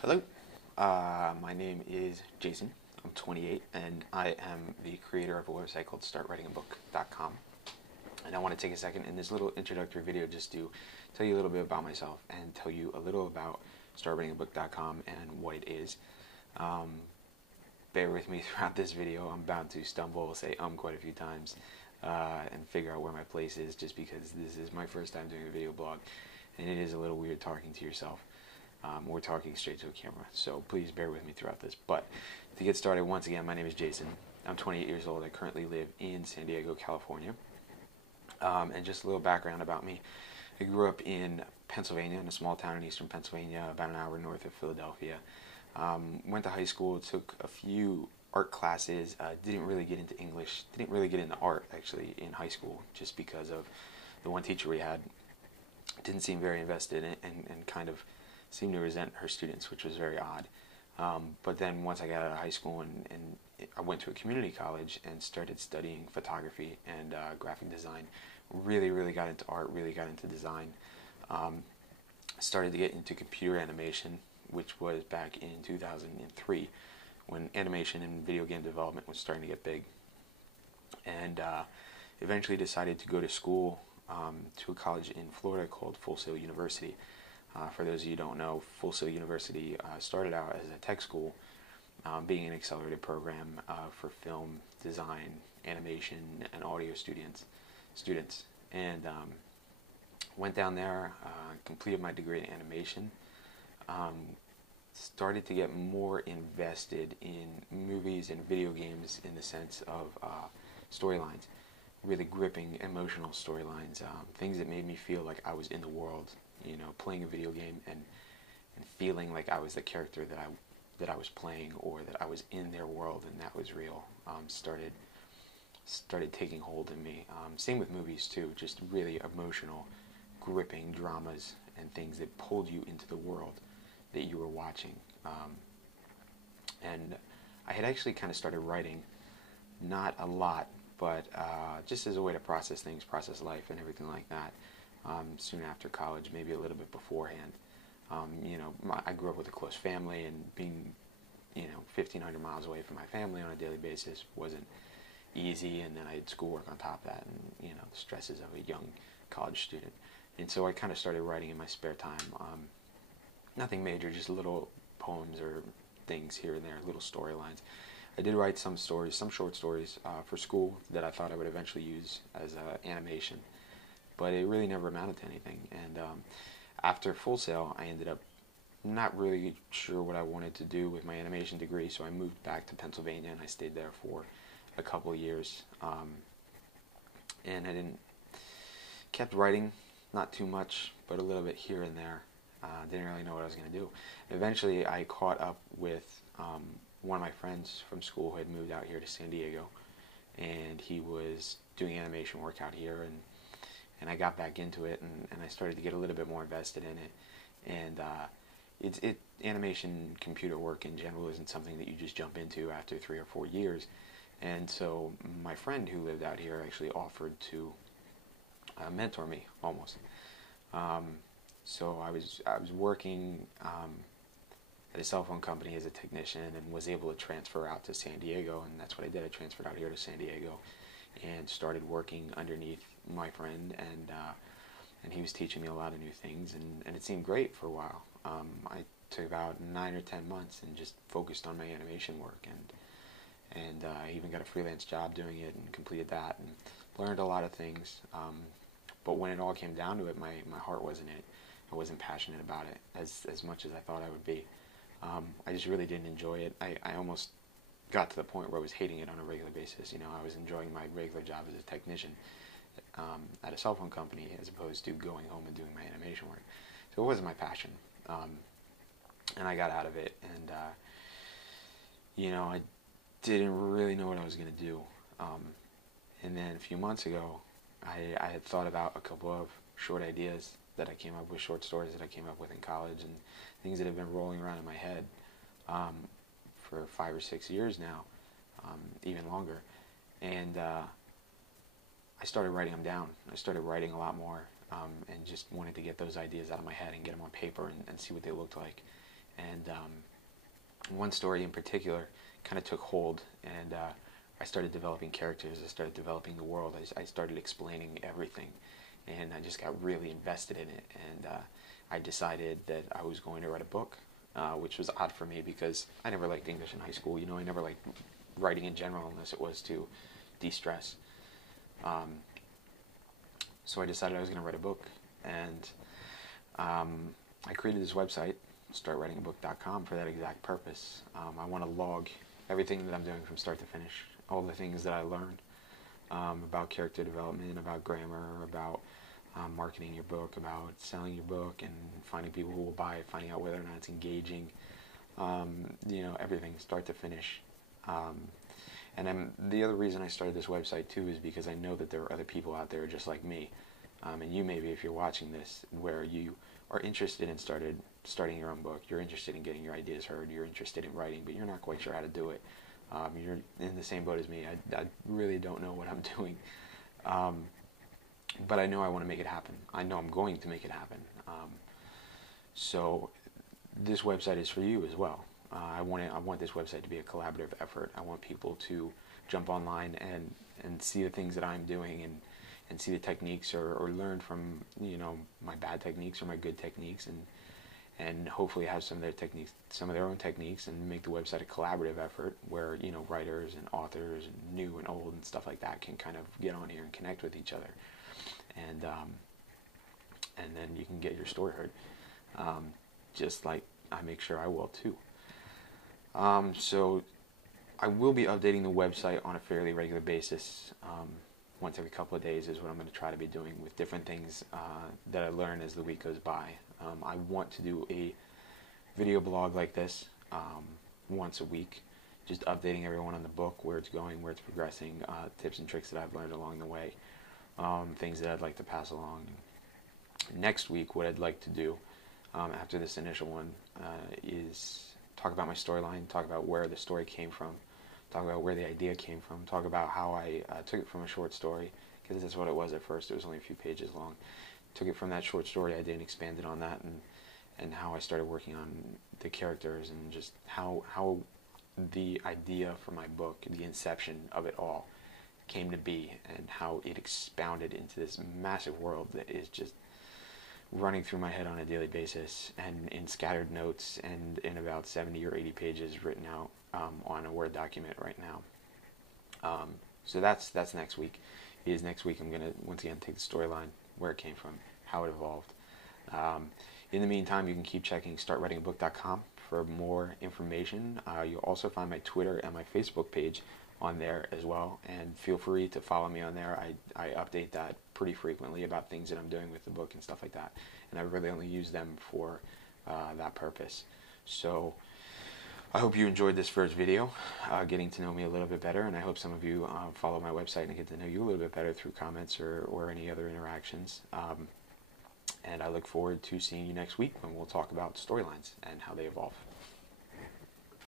Hello, my name is Jason. I'm 28 and I am the creator of a website called startwritingabook.com. And I want to take a second in this little introductory video just to tell you a little bit about myself and tell you a little about startwritingabook.com and what it is. Bear with me throughout this video. I'm bound to stumble, say quite a few times, and figure out where my place is just because this is my first time doing a video blog and it is a little weird talking to yourself. We're talking straight to a camera, so please bear with me throughout this. But to get started, once again, my name is Jason. I'm 28 years old. I currently live in San Diego, California. And just a little background about me. I grew up in Pennsylvania, in a small town in eastern Pennsylvania, about an hour north of Philadelphia. Went to high school, took a few art classes, didn't really get into English, didn't really get into art, actually, in high school, just because of the one teacher we had. Didn't seem very invested in, and kind of seemed to resent her students, which was very odd. But then once I got out of high school and I went to a community college and started studying photography and graphic design, really got into art, really got into design. Started to get into computer animation, which was back in 2003 when animation and video game development was starting to get big. And eventually decided to go to school to a college in Florida called Full Sail University. For those of you who don't know, Full Sail University started out as a tech school, being an accelerated program for film, design, animation, and audio students. And went down there, completed my degree in animation, started to get more invested in movies and video games in the sense of storylines, really gripping emotional storylines, things that made me feel like I was in the world. Playing a video game and feeling like I was the character that I was playing, or that I was in their world and that was real. Started taking hold in me. Same with movies too, just really emotional, gripping dramas and things that pulled you into the world that you were watching. And I had actually kind of started writing, not a lot, but just as a way to process things, process life and everything like that. Soon after college, maybe a little bit beforehand. I grew up with a close family, and being, 1,500 miles away from my family on a daily basis wasn't easy, and then I had schoolwork on top of that, and, the stresses of a young college student. And so I kind of started writing in my spare time. Nothing major, just little poems or things here and there, little storylines. I did write some stories, some short stories for school that I thought I would eventually use as animation. But it really never amounted to anything. And after Full Sail, I ended up not really sure what I wanted to do with my animation degree, so I moved back to Pennsylvania and I stayed there for a couple of years. And I kept writing, not too much, but a little bit here and there. Didn't really know what I was going to do. Eventually, I caught up with one of my friends from school who had moved out here to San Diego, and he was doing animation work out here, and I got back into it, and I started to get a little bit more invested in it. And animation, computer work in general isn't something that you just jump into after 3 or 4 years. And so my friend who lived out here actually offered to mentor me, almost. So I was working at a cell phone company as a technician and was able to transfer out to San Diego, and that's what I did. I transferred out here to San Diego and started working underneath my friend, and he was teaching me a lot of new things, and it seemed great for a while. I took about 9 or 10 months and just focused on my animation work, and I even got a freelance job doing it and completed that and learned a lot of things. But when it all came down to it, my heart wasn't in it. I wasn't passionate about it as much as I thought I would be. I just really didn't enjoy it. I almost got to the point where I was hating it on a regular basis. I was enjoying my regular job as a technician at a cell phone company as opposed to going home and doing my animation work. So it wasn't my passion. And I got out of it, and I didn't really know what I was going to do. And then a few months ago, I had thought about a couple of short ideas that I came up with, short stories that I came up with in college, and things that have been rolling around in my head for 5 or 6 years now, even longer. And I started writing them down. I started writing a lot more, and just wanted to get those ideas out of my head and get them on paper and see what they looked like. And one story in particular kind of took hold, and I started developing characters, I started developing the world, I started explaining everything, and I just got really invested in it, and I decided that I was going to write a book, which was odd for me because I never liked English in high school. You know, I never liked writing in general unless it was to de-stress. So I decided I was going to write a book, and I created this website, startwritingabook.com, for that exact purpose. I want to log everything that I'm doing from start to finish, all the things that I learned about character development, about grammar, about marketing your book, about selling your book, and finding people who will buy it, finding out whether or not it's engaging, you know, everything, start to finish. And then the other reason I started this website too is because I know that there are other people out there just like me, and you maybe, if you're watching this, where you are interested in starting your own book, you're interested in getting your ideas heard, you're interested in writing, but you're not quite sure how to do it. You're in the same boat as me. I really don't know what I'm doing, but I know I want to make it happen. I know I'm going to make it happen. So this website is for you as well. I want this website to be a collaborative effort. I want people to jump online and see the things that I'm doing, and see the techniques, or learn from, you know, my bad techniques or my good techniques, and hopefully have some of their techniques, some of their own techniques, and make the website a collaborative effort where, you know, writers and authors and new and old and stuff like that can kind of get on here and connect with each other, and then you can get your story heard, just like I make sure I will too. So I will be updating the website on a fairly regular basis. Once every couple of days is what I'm going to try to be doing, with different things that I learn as the week goes by. I want to do a video blog like this once a week, just updating everyone on the book, where it's going, where it's progressing, tips and tricks that I've learned along the way, things that I'd like to pass along. Next week, what I'd like to do after this initial one is talk about my storyline, talk about where the story came from, talk about where the idea came from, talk about how I took it from a short story, because that's what it was at first. It was only a few pages long. Took it from that short story idea and expanded on that, and how I started working on the characters, and just how the idea for my book, the inception of it all, came to be, and how it expounded into this massive world that is just running through my head on a daily basis, and in scattered notes, and in about 70 or 80 pages written out on a Word document right now. So that's next week. Next week I'm going to once again take the storyline, where it came from, how it evolved. In the meantime, you can keep checking startwritingabook.com for more information. You'll also find my Twitter and my Facebook page on there as well, and feel free to follow me on there. I update that pretty frequently about things that I'm doing with the book and stuff like that, and I really only use them for that purpose. So I hope you enjoyed this first video, getting to know me a little bit better, and I hope some of you follow my website and get to know you a little bit better through comments or any other interactions. And I look forward to seeing you next week when we'll talk about storylines and how they evolve.